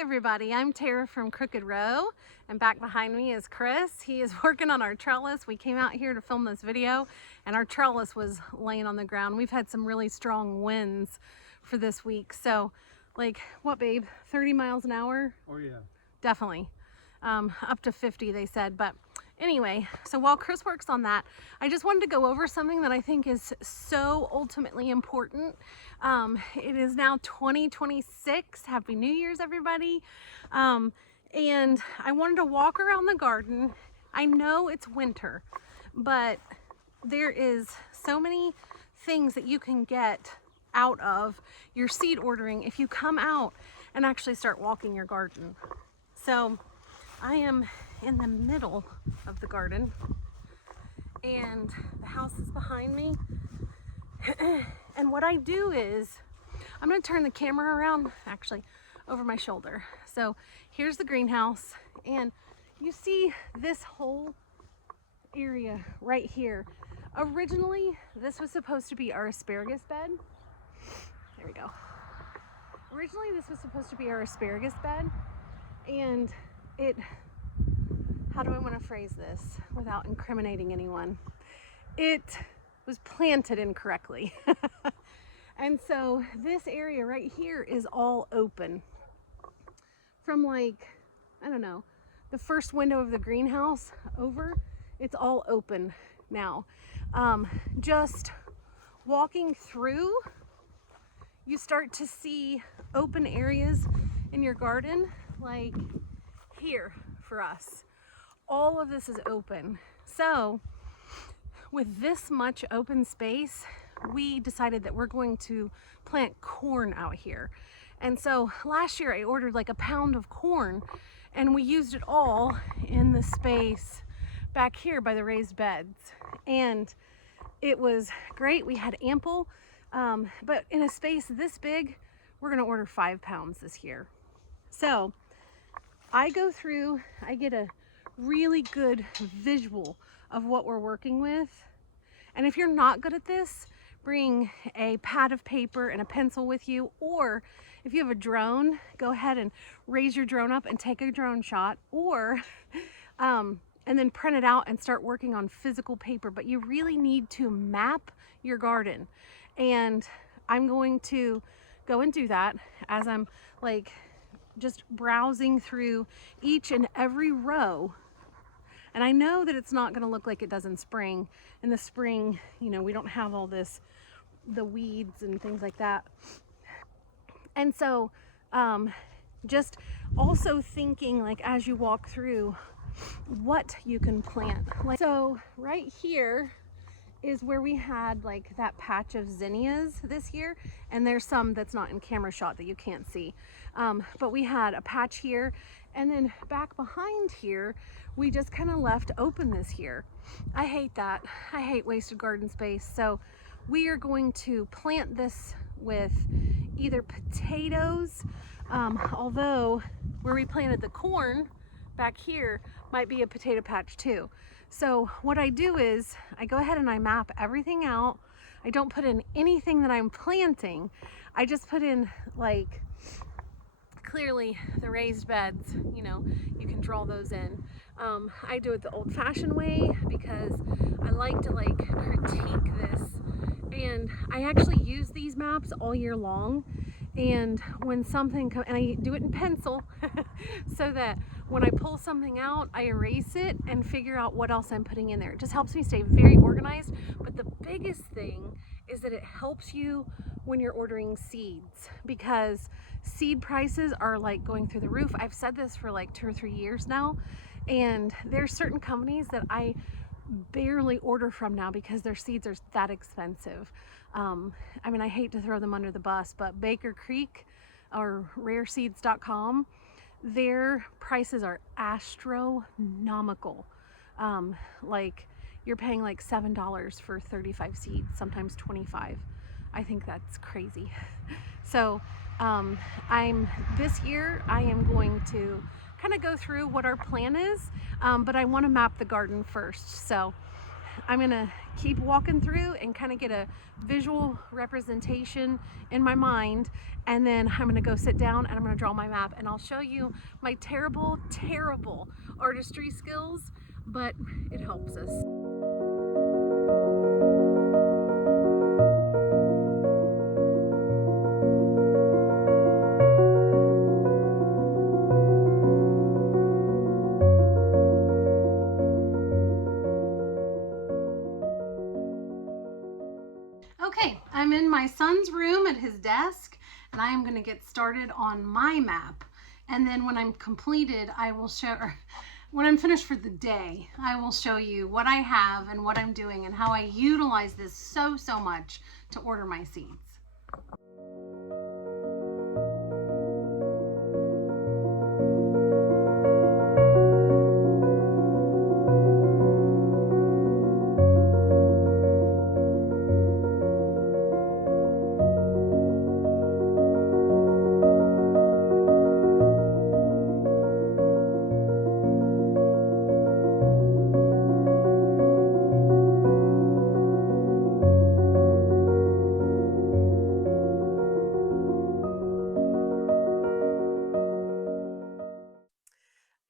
Everybody, I'm Tara from Crooked Row, and back behind me is Chris. He is working on our trellis. We came out here to film this video and our trellis was laying on the ground. We've had some really strong winds for this week. So like, what babe, 30 miles an hour? Oh yeah. Definitely. Up to 50 they said. But anyway, so while Chris works on that, I just wanted to go over something that I think is so ultimately important. It is now 2026. Happy New Year's, everybody. And I wanted to walk around the garden. I know it's winter, but there is so many things that you can get out of your seed ordering if you come out and actually start walking your garden. So I am in the middle of the garden and the house is behind me. And what I do is, I'm going to turn the camera around actually over my shoulder. So here's the greenhouse, and you see this whole area right here. Originally, this was supposed to be our asparagus bed. There we go. Originally, this was supposed to be our asparagus bed, and it, how do I want to phrase this without incriminating anyone? It was planted incorrectly. And so this area right here is all open. From like, I don't know, the first window of the greenhouse over, it's all open now. Just walking through, you start to see open areas in your garden, like here for us. All of this is open. So with this much open space, we decided that we're going to plant corn out here. And so last year I ordered like a pound of corn, and we used it all in the space back here by the raised beds. And it was great. We had ample, but in a space this big, we're gonna order 5 pounds this year. So I go through, I get a really good visual of what we're working with. And if you're not good at this, bring a pad of paper and a pencil with you, or if you have a drone, go ahead and raise your drone up and take a drone shot, or and then print it out and start working on physical paper. But you really need to map your garden, and I'm going to go and do that as I'm like just browsing through each and every row. And I know that it's not going to look like it does in spring. In the spring, you know, we don't have all this, the weeds and things like that. And so just also thinking, like, as you walk through, what you can plant. Like, so right here is where we had like that patch of zinnias this year, and there's some that's not in camera shot that you can't see, but we had a patch here, and then back behind here we just kind of left open this year. I hate that. I hate wasted garden space. So we are going to plant this with either potatoes, although where we planted the corn back here might be a potato patch too. So what I do is I go ahead and I map everything out. I don't put in anything that I'm planting. I just put in, like, clearly the raised beds, you know, you can draw those in. I do it the old-fashioned way because I like to like critique this, and I actually use these maps all year long. And when something comes, and I do it in pencil so that when I pull something out, I erase it and figure out what else I'm putting in there. It just helps me stay very organized. But the biggest thing is that it helps you when you're ordering seeds, because seed prices are like going through the roof. I've said this for like 2 or 3 years now, and there's certain companies that I barely order from now because their seeds are that expensive. I mean, I hate to throw them under the bus, but Baker Creek or rareseeds.com, their prices are astronomical. Like, you're paying like $7 for 35 seeds, sometimes 25. I think that's crazy. So this year I am going to kind of go through what our plan is, but I want to map the garden first. So I'm gonna keep walking through and kind of get a visual representation in my mind, and then I'm gonna go sit down and I'm gonna draw my map, and I'll show you my terrible, terrible artistry skills, but it helps us. Okay, I'm in my son's room at his desk, and I am going to get started on my map. And then when I'm completed, I will show, or when I'm finished for the day, I will show you what I have and what I'm doing and how I utilize this so much to order my seeds.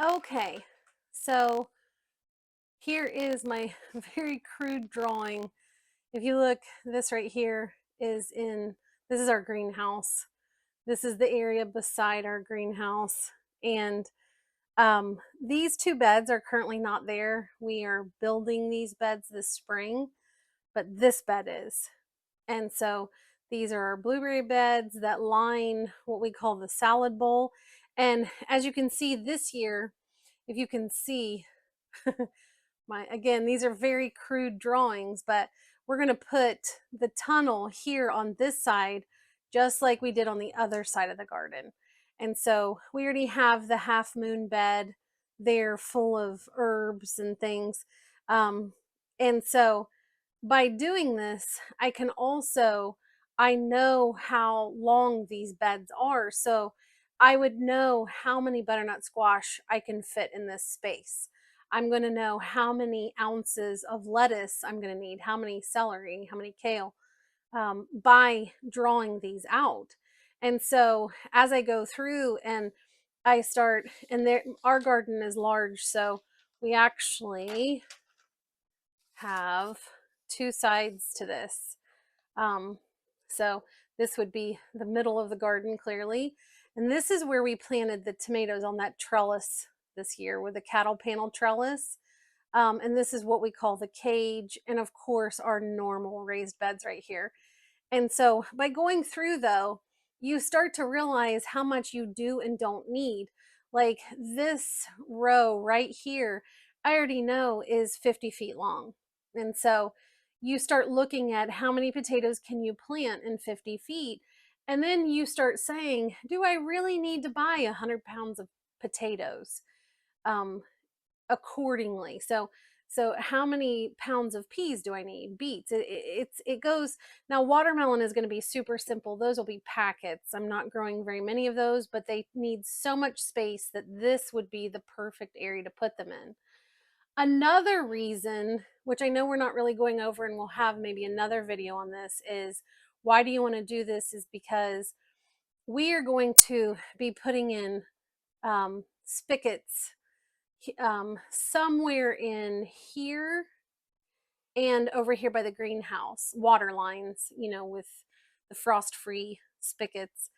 Okay, so here is my very crude drawing. If you look, this right here is this is our greenhouse. This is the area beside our greenhouse. And these two beds are currently not there. We are building these beds this spring, but this bed is. And so these are our blueberry beds that line what we call the salad bowl. And as you can see this year, if you can see, again, these are very crude drawings, but we're going to put the tunnel here on this side, just like we did on the other side of the garden. And so we already have the half moon bed there full of herbs and things. And so by doing this, I know how long these beds are. So I would know how many butternut squash I can fit in this space. I'm going to know how many ounces of lettuce I'm going to need, how many celery, how many kale, by drawing these out. And so as I go through and I start, and there, our garden is large, so we actually have two sides to this. Um, so this would be the middle of the garden clearly. And this is where we planted the tomatoes on that trellis this year with the cattle panel trellis. And this is what we call the cage. And of course, our normal raised beds right here. And so by going through though, you start to realize how much you do and don't need. Like this row right here, I already know is 50 feet long. And so you start looking at how many potatoes can you plant in 50 feet. And then you start saying, do I really need to buy 100 pounds of potatoes? Accordingly. So how many pounds of peas do I need? Beets. It goes. Now watermelon is going to be super simple. Those will be packets. I'm not growing very many of those, but they need so much space that this would be the perfect area to put them in. Another reason, which I know we're not really going over and we'll have maybe another video on this, is why do you want to do this, is because we are going to be putting in spigots somewhere in here and over here by the greenhouse, water lines, you know, with the frost-free spigots.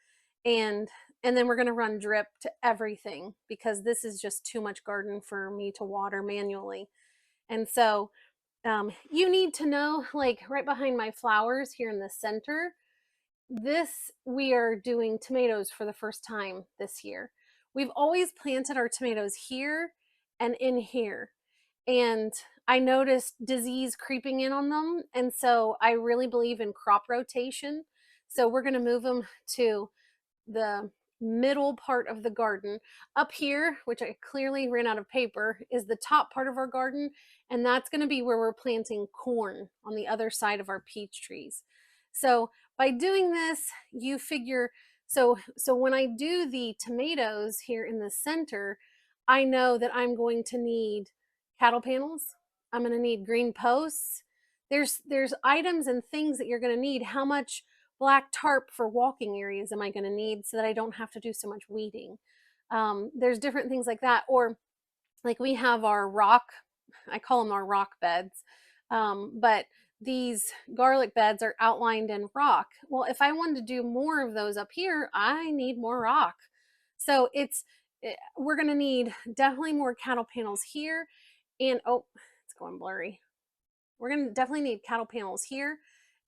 And then we're going to run drip to everything because this is just too much garden for me to water manually. And so you need to know, like right behind my flowers here in the center, this, we are doing tomatoes for the first time this year. We've always planted our tomatoes here and in here. And I noticed disease creeping in on them. And so I really believe in crop rotation. So we're going to move them to the middle part of the garden. Up here, which I clearly ran out of paper, is the top part of our garden. And that's going to be where we're planting corn on the other side of our peach trees. So by doing this, you figure, so when I do the tomatoes here in the center, I know that I'm going to need cattle panels. I'm going to need green posts. There's items and things that you're going to need. How much black tarp for walking areas am I going to need so that I don't have to do so much weeding? There's different things like that. Or like we have our rock, I call them our rock beds, but these garlic beds are outlined in rock. Well, if I wanted to do more of those up here, I need more rock. So we're going to need definitely more cattle panels here. And oh, it's going blurry. We're going to definitely need cattle panels here,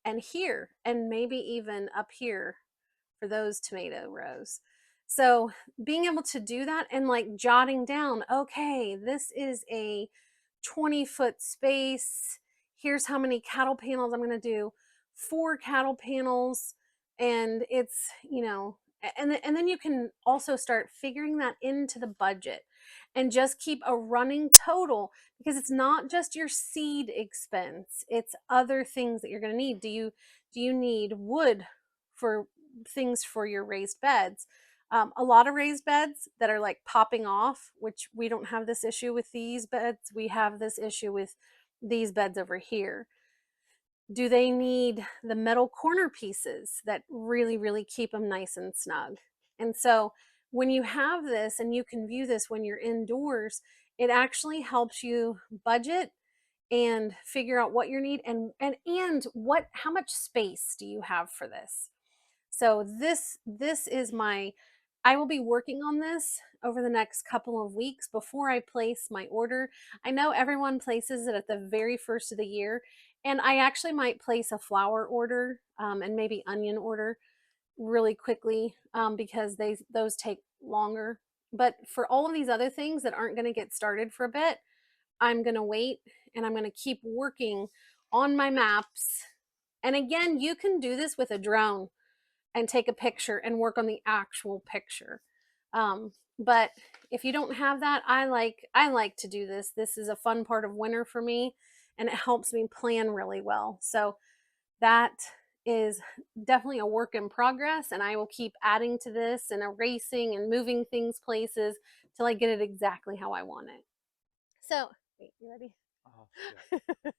and maybe even up here for those tomato rows. So being able to do that and like jotting down, okay, this is a 20-foot space. Here's how many cattle panels I'm going to do. 4 cattle panels. And it's, and then you can also start figuring that into the budget and just keep a running total, because it's not just your seed expense, it's other things that you're going to need. Do you need wood for things for your raised beds? A lot of raised beds that are like popping off, which we don't have this issue with these beds. We have this issue with these beds over here. Do they need the metal corner pieces that really, really keep them nice and snug? And so when you have this and you can view this when you're indoors, it actually helps you budget and figure out what you need, and what, how much space do you have for this. So this is my, I will be working on this over the next couple of weeks before I place my order. I know everyone places it at the very first of the year, and I actually might place a flower order and maybe onion order really quickly because those take longer. But for all of these other things that aren't going to get started for a bit, I'm going to wait, and I'm going to keep working on my maps. And again, you can do this with a drone and take a picture and work on the actual picture. But if you don't have that, I like to do this. This is a fun part of winter for me, and it helps me plan really well. So that is definitely a work in progress, and I will keep adding to this and erasing and moving things places till I get it exactly how I want it. So, wait, you ready? Yeah.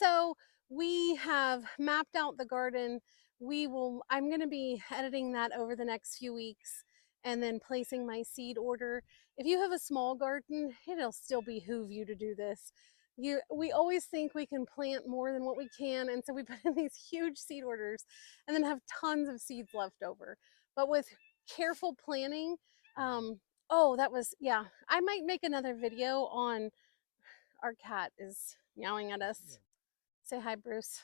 So we have mapped out the garden. I'm going to be editing that over the next few weeks and then placing my seed order. If you have a small garden, it'll still behoove you to do this. We always think we can plant more than what we can, and so we put in these huge seed orders and then have tons of seeds left over. But with careful planning, oh, that was, yeah, I might make another video on, our cat is meowing at us. Say hi, Bruce.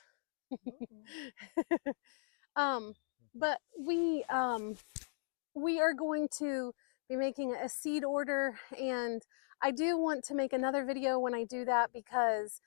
um, but we are going to be making a seed order, and I do want to make another video when I do that, because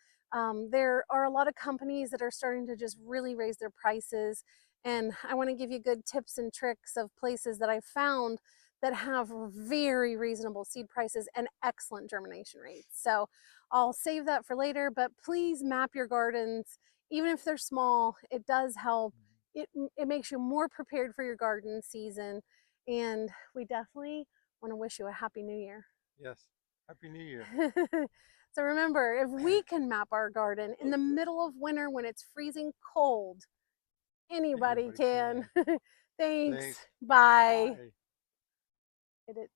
there are a lot of companies that are starting to just really raise their prices, and I want to give you good tips and tricks of places that I've found that have very reasonable seed prices and excellent germination rates. So I'll save that for later, but please map your gardens. Even if they're small, it does help. It makes you more prepared for your garden season, and we definitely want to wish you a happy new year. Yes. Happy New Year. So remember, if we can map our garden in the middle of winter when it's freezing cold, anybody Anybody can. can. Thanks. Thanks. Bye. Bye. It